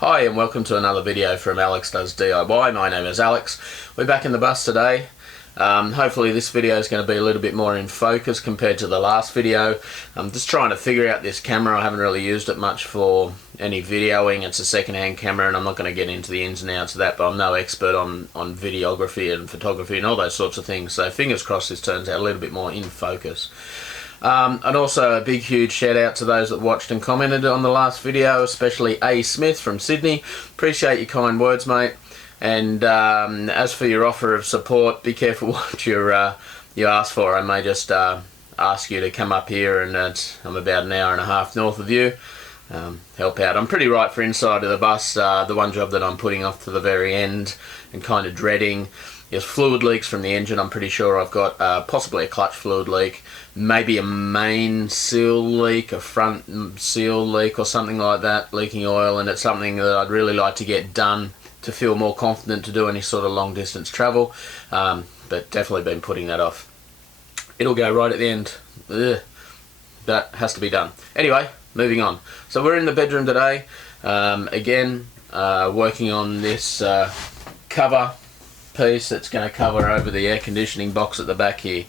Hi and welcome to another video from Alex Does DIY. My name is Alex. We're back in the bus today. Hopefully this video is going to be a little bit more in focus compared to the last video. I'm just trying to figure out this camera. I haven't really used it much for any videoing. It's a second-hand camera and I'm not going to get into the ins and outs of that, but I'm no expert on videography and photography and all those sorts of things. So fingers crossed this turns out a little bit more in focus. And also a big huge shout out to those that watched and commented on the last video, especially A. Smith from Sydney. Appreciate your kind words, mate. And as for your offer of support, be careful what you ask for. I may just ask you to come up here, and I'm about an hour and a half north of you. Help out. I'm pretty right for inside of the bus. The one job that I'm putting off to the very end and kind of dreading is fluid leaks from the engine. I'm pretty sure I've got possibly a clutch fluid leak, maybe a main seal leak, a front seal leak or something like that, leaking oil, and it's something that I'd really like to get done to feel more confident to do any sort of long distance travel, but definitely been putting that off. It'll go right at the end. Ugh. That has to be done. Anyway, moving on. So we're in the bedroom today, again working on this cover piece that's going to cover over the air conditioning box at the back here.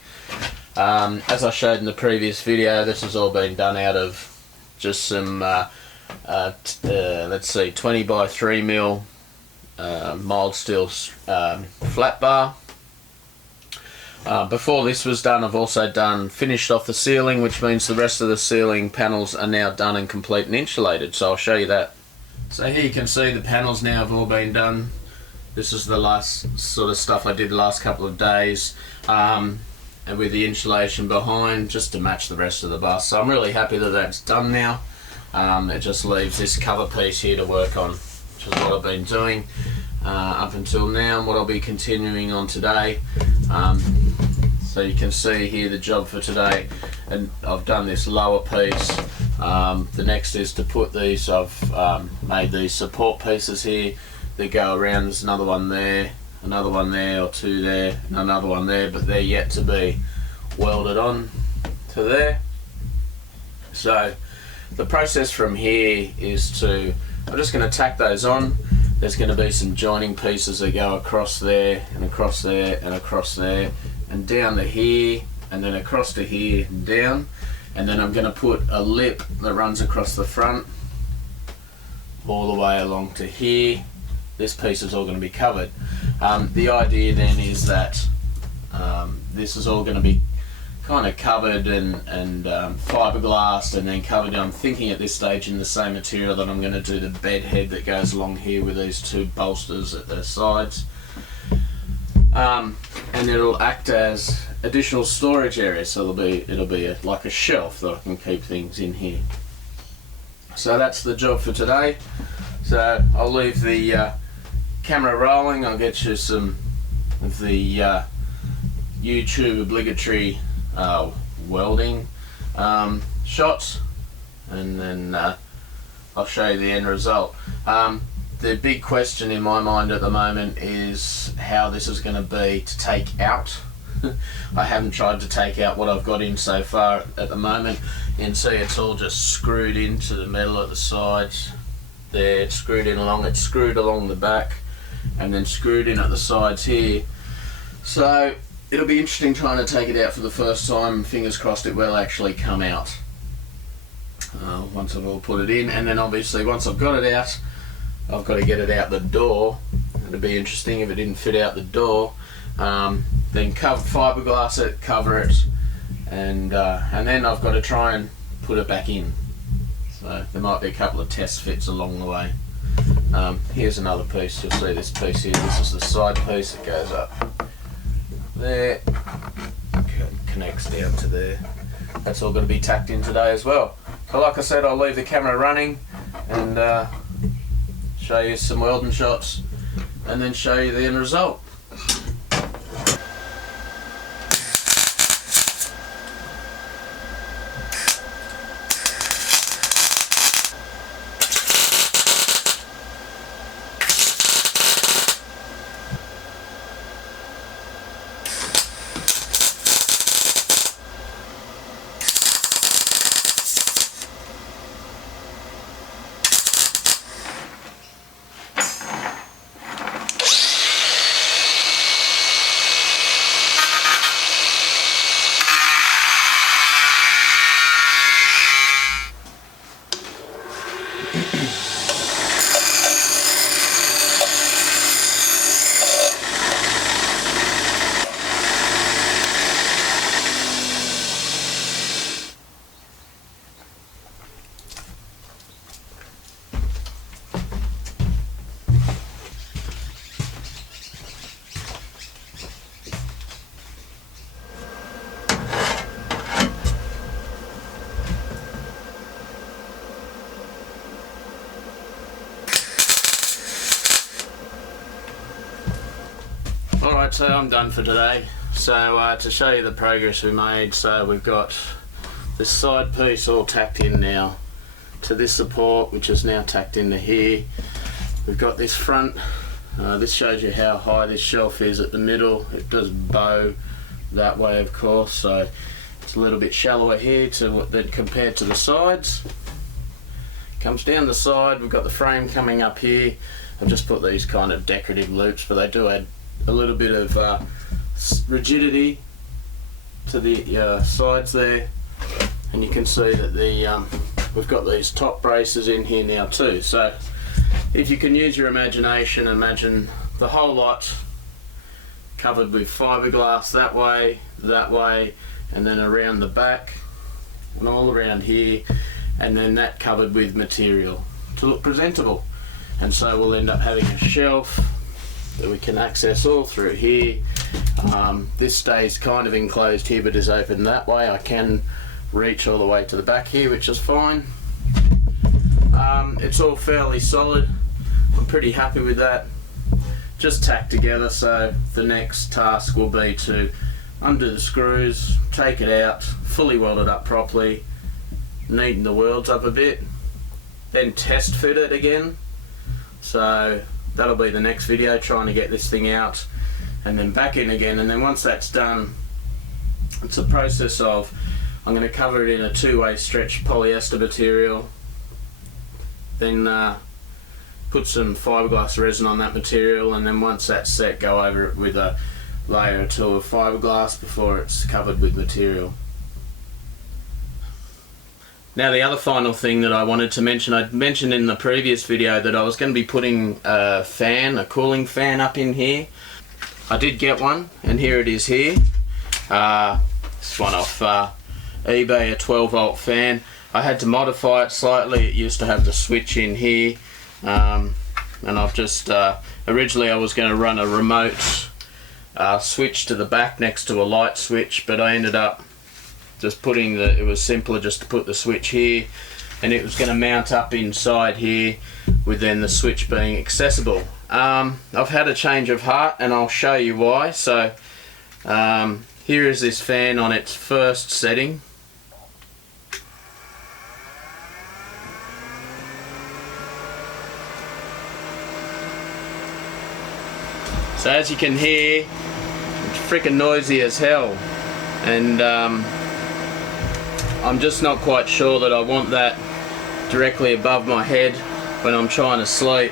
As I showed in the previous video, this has all been done out of just some let's see, 20 by 3 mil mild steel flat bar. Before this was done, I've also finished off the ceiling, which means the rest of the ceiling panels are now done and complete and insulated, so I'll show you that. So here you can see the panels now have all been done. This is the last sort of stuff I did the last couple of days, and with the insulation behind just to match the rest of the bus. So I'm really happy that that's done now. It just leaves this cover piece here to work on, which is what I've been doing up until now and what I'll be continuing on today. So you can see here the job for today, and I've done this lower piece. The next is to put these, I've made these support pieces here that go around. There's another one there, or two there, and another one there, but they're yet to be welded on to there. So the process from here is I'm just going to tack those on. There's going to be some joining pieces that go across there and across there and across there and down to here and then across to here and down, and then I'm going to put a lip that runs across the front all the way along to here. This piece is all going to be covered. The idea then is that this is all going to be kind of covered and fiberglassed and then covered. I'm thinking at this stage in the same material that I'm going to do the bed head that goes along here with these two bolsters at the sides, and it'll act as additional storage area. So it'll be like a shelf that I can keep things in here. So that's the job for today. So I'll leave the camera rolling. I'll get you some of the YouTube obligatory welding shots, and then I'll show you the end result. The big question in my mind at the moment is how this is going to be to take out. I haven't tried to take out what I've got in so far at the moment. You can see it's all just screwed into the metal at the sides there. It's screwed in along, it's screwed along the back and then screwed in at the sides here. So it'll be interesting trying to take it out for the first time. Fingers crossed it will actually come out once I've all put it in, and then obviously once I've got it out, I've got to get it out the door. It'd be interesting if it didn't fit out the door. Then fiberglass it, cover it, and then I've got to try and put it back in. So there might be a couple of test fits along the way. Here's another piece. You'll see this piece here. This is the side piece that goes up there, connects down to there. That's all going to be tacked in today as well. So like I said, I'll leave the camera running and show you some welding shots and then show you the end result. Alright, so I'm done for today. So to show you the progress we made, so we've got this side piece all tacked in now to this support, which is now tacked into here. We've got this front, this shows you how high this shelf is at the middle. It does bow that way, of course, so it's a little bit shallower here than compared to the sides. Comes down the side, we've got the frame coming up here. I've just put these kind of decorative loops, but they do add a little bit of rigidity to the sides there, and you can see that we've got these top braces in here now too. So if you can use your imagination, imagine the whole lot covered with fiberglass that way, and then around the back and all around here, and then that covered with material to look presentable. And so we'll end up having a shelf that we can access all through here. This stays kind of enclosed here but is open that way. I can reach all the way to the back here, which is fine. It's all fairly solid. I'm pretty happy with that. Just tacked together, so the next task will be to undo the screws, take it out, fully weld it up properly, neaten the welds up a bit, then test fit it again. So that'll be the next video, trying to get this thing out and then back in again. And then once that's done, it's a process of, I'm going to cover it in a two-way stretch polyester material, then put some fiberglass resin on that material, and then once that's set, go over it with a layer or two of fiberglass before it's covered with material. Now the other final thing that I wanted to mention, I'd mentioned in the previous video that I was going to be putting a cooling fan up in here. I did get one, and here it is here. This one off eBay, a 12 volt fan. I had to modify it slightly. It used to have the switch in here, and I've just, originally I was going to run a remote switch to the back next to a light switch, but I ended up just putting it was simpler just to put the switch here, and it was going to mount up inside here with then the switch being accessible. I've had a change of heart, and I'll show you why. So here is this fan on its first setting. So as you can hear, it's freaking noisy as hell, and I'm just not quite sure that I want that directly above my head when I'm trying to sleep.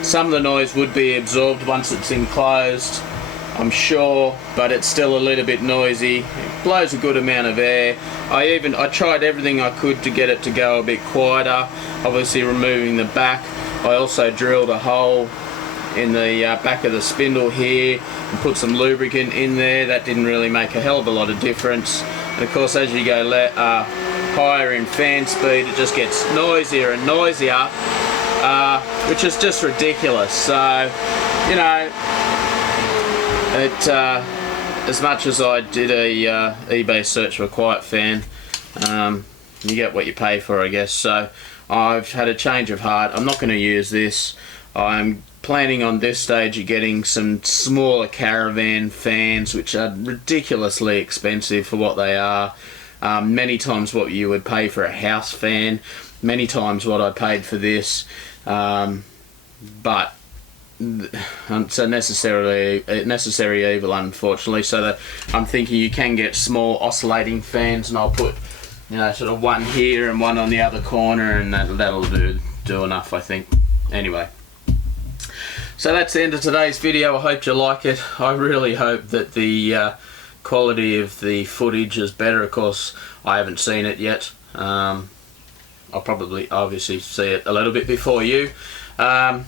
Some of the noise would be absorbed once it's enclosed, I'm sure, but it's still a little bit noisy. It blows a good amount of air. I tried everything I could to get it to go a bit quieter, obviously removing the back. I also drilled a hole in the back of the spindle here and put some lubricant in there. That didn't really make a hell of a lot of difference. And of course, as you go higher in fan speed, it just gets noisier and noisier, which is just ridiculous. So, you know, as much as I did a eBay search for a quiet fan, you get what you pay for, I guess. So I've had a change of heart. I'm not going to use this. I'm planning on this stage of getting some smaller caravan fans, which are ridiculously expensive for what they are. Many times what you would pay for a house fan, many times what I paid for this, but it's a necessary evil, unfortunately. So that I'm thinking you can get small oscillating fans, and I'll put, you know, sort of one here and one on the other corner, and that'll do enough, I think. Anyway. So that's the end of today's video. I hope you like it. I really hope that the quality of the footage is better. Of course, I haven't seen it yet. I'll probably obviously see it a little bit before you. Yeah,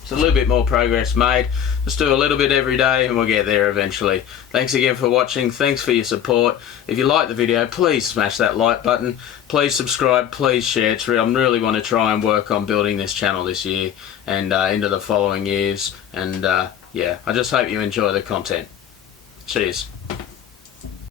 it's a little bit more progress made. Just do a little bit every day and we'll get there eventually. Thanks again for watching. Thanks for your support. If you like the video, please smash that like button. Please subscribe. Please share. I really want to try and work on building this channel this year and into the following years. And yeah, I just hope you enjoy the content. Cheers.